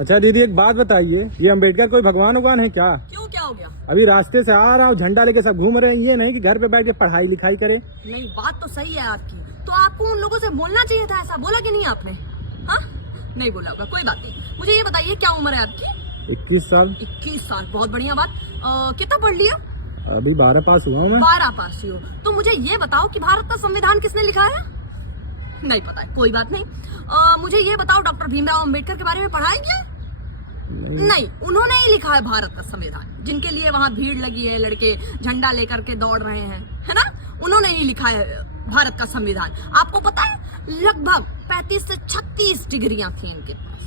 अच्छा दीदी एक बात बताइए, ये अम्बेडकर कोई भगवान उगवान है क्या? क्यों, क्या हो गया? अभी रास्ते से आ रहा हूँ, झंडा लेके सब घूम रहे हैं, ये नहीं कि घर पे बैठ के पढ़ाई लिखाई करे। नहीं, बात तो सही है आपकी, तो आपको उन लोगों से बोलना चाहिए था। ऐसा बोला कि नहीं आपने? हाँ, नहीं बोला होगा, कोई बात नहीं। मुझे ये बताइए क्या उम्र है आपकी? 21 साल। 21 साल, बहुत बढ़िया बात। कितना पढ़ लिया? अभी 12 पास हुआ हूँ मैं। 12 पास हो? तो मुझे ये बताओ कि भारत का संविधान किसने लिखा है? नहीं पता है, कोई बात नहीं। मुझे ये बताओ, डॉक्टर भीमराव अंबेडकर के बारे में पढ़ा है क्या? नहीं, उन्होंने ही लिखा है भारत का संविधान, जिनके लिए वहां भीड़ लगी है, लड़के झंडा लेकर के दौड़ रहे हैं, है ना? उन्होंने ही लिखा है भारत का संविधान। आपको पता है लगभग 35 से 36 डिग्रियां थी इनके पास।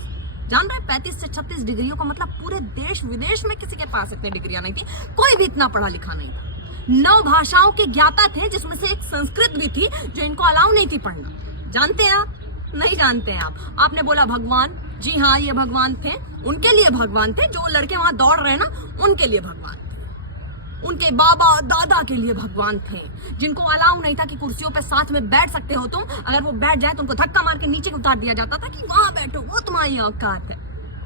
जान रहे हैं, 35 से 36 डिग्रियों का मतलब पूरे देश विदेश में किसी के पास इतनी डिग्रियां नहीं थी, कोई भी इतना पढ़ा लिखा नहीं था। 9 भाषाओं के ज्ञाता थे, जिसमें से एक संस्कृत भी थी जो इनको अलाउ नहीं थी पढ़ना। जानते हैं आप? नहीं जानते हैं आप? आपने बोला भगवान, जी हाँ, ये भगवान थे, उनके लिए भगवान थे। जो लड़के वहां दौड़ रहे हैं ना, उनके लिए भगवान थे। उनके बाबा दादा के लिए भगवान थे, जिनको अलाउ नहीं था कि कुर्सियों पे साथ में बैठ सकते हो तुम। अगर वो बैठ जाए तो उनको धक्का मार के नीचे उतार दिया जाता था कि वहां बैठो, वो तुम्हारी औकात है।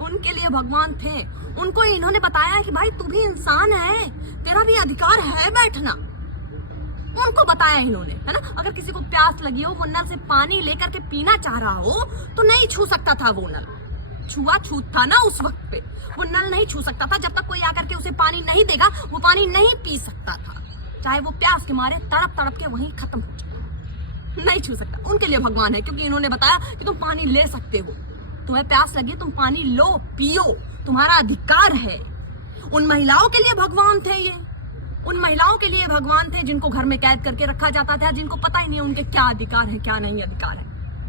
उनके लिए भगवान थे। उनको इन्होंने बताया कि भाई तू भी इंसान है, तेरा भी अधिकार है बैठना। उनको बताया इन्होंने, है ना? अगर किसी को प्यास लगी हो, वो नल से पानी लेकर के पीना चाह रहा हो, तो नहीं छू सकता था वो नल। छूत था ना उस वक्त पे, वो नल नहीं छू सकता था। जब तक कोई आकर के उसे पानी नहीं देगा, वो पानी नहीं पी सकता था, चाहे वो प्यास के मारे तड़प तड़प के वहीं खत्म हो जाए। नहीं छू सकता। उनके लिए भगवान है, क्योंकि इन्होंने बताया कि तुम पानी ले सकते हो, तुम्हें प्यास लगी तुम पानी लो, पियो, तुम्हारा अधिकार है। उन महिलाओं के लिए भगवान थे ये। उन महिलाओं के लिए भगवान थे जिनको घर में कैद करके रखा जाता था, जिनको पता ही नहीं उनके क्या अधिकार है, क्या नहीं अधिकार है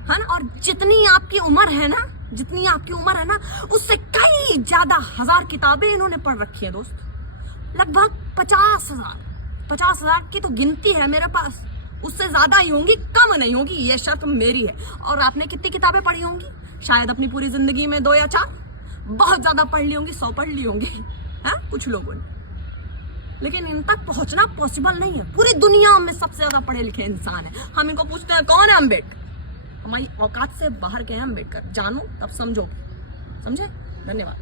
ना? और जितनी आपकी उम्र है ना, जितनी आपकी उम्र है ना, उससे कई ज्यादा हजार किताबें इन्होंने पढ़ रखी है दोस्त। लगभग 50,000 की तो गिनती है मेरे पास। उससे ज्यादा ही होंगी, कम नहीं होगी, ये शर्त मेरी है। और आपने कितनी किताबें पढ़ी होंगी? शायद अपनी पूरी जिंदगी में 2 या 4। बहुत ज्यादा पढ़ ली होंगी, 100 पढ़ ली होंगी, है कुछ लोगों ने। लेकिन इन तक पहुंचना पॉसिबल नहीं है। पूरी दुनिया में सबसे ज्यादा पढ़े लिखे इंसान है। हम इनको पूछते हैं कौन है अम्बेडकर? हमारी औकात से बाहर के हैं अम्बेडकर। जानो तब समझोगे। समझे? धन्यवाद।